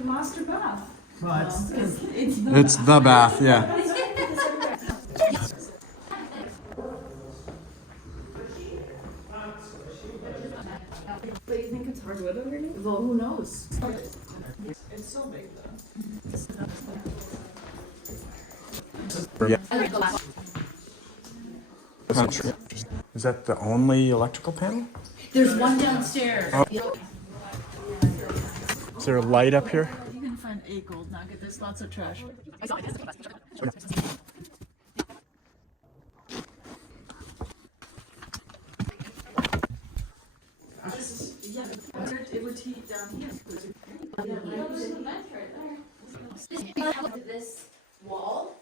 the master bath. Well, It's the bath, yeah. So you think it's hardwood underneath? Well, who knows? It's so big though. Yeah. Is that the only electrical panel? There's one downstairs. Oh. Is there a light up here? You can find 8 gold nugget. There's lots of trash. It would heat down here. This wall,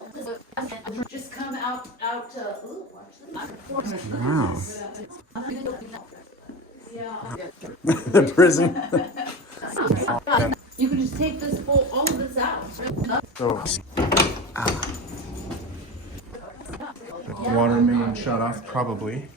just come out to, ooh, watch this. Wow. Yeah. The prison. You can just take this whole, all of this out. So, water main shut off, probably.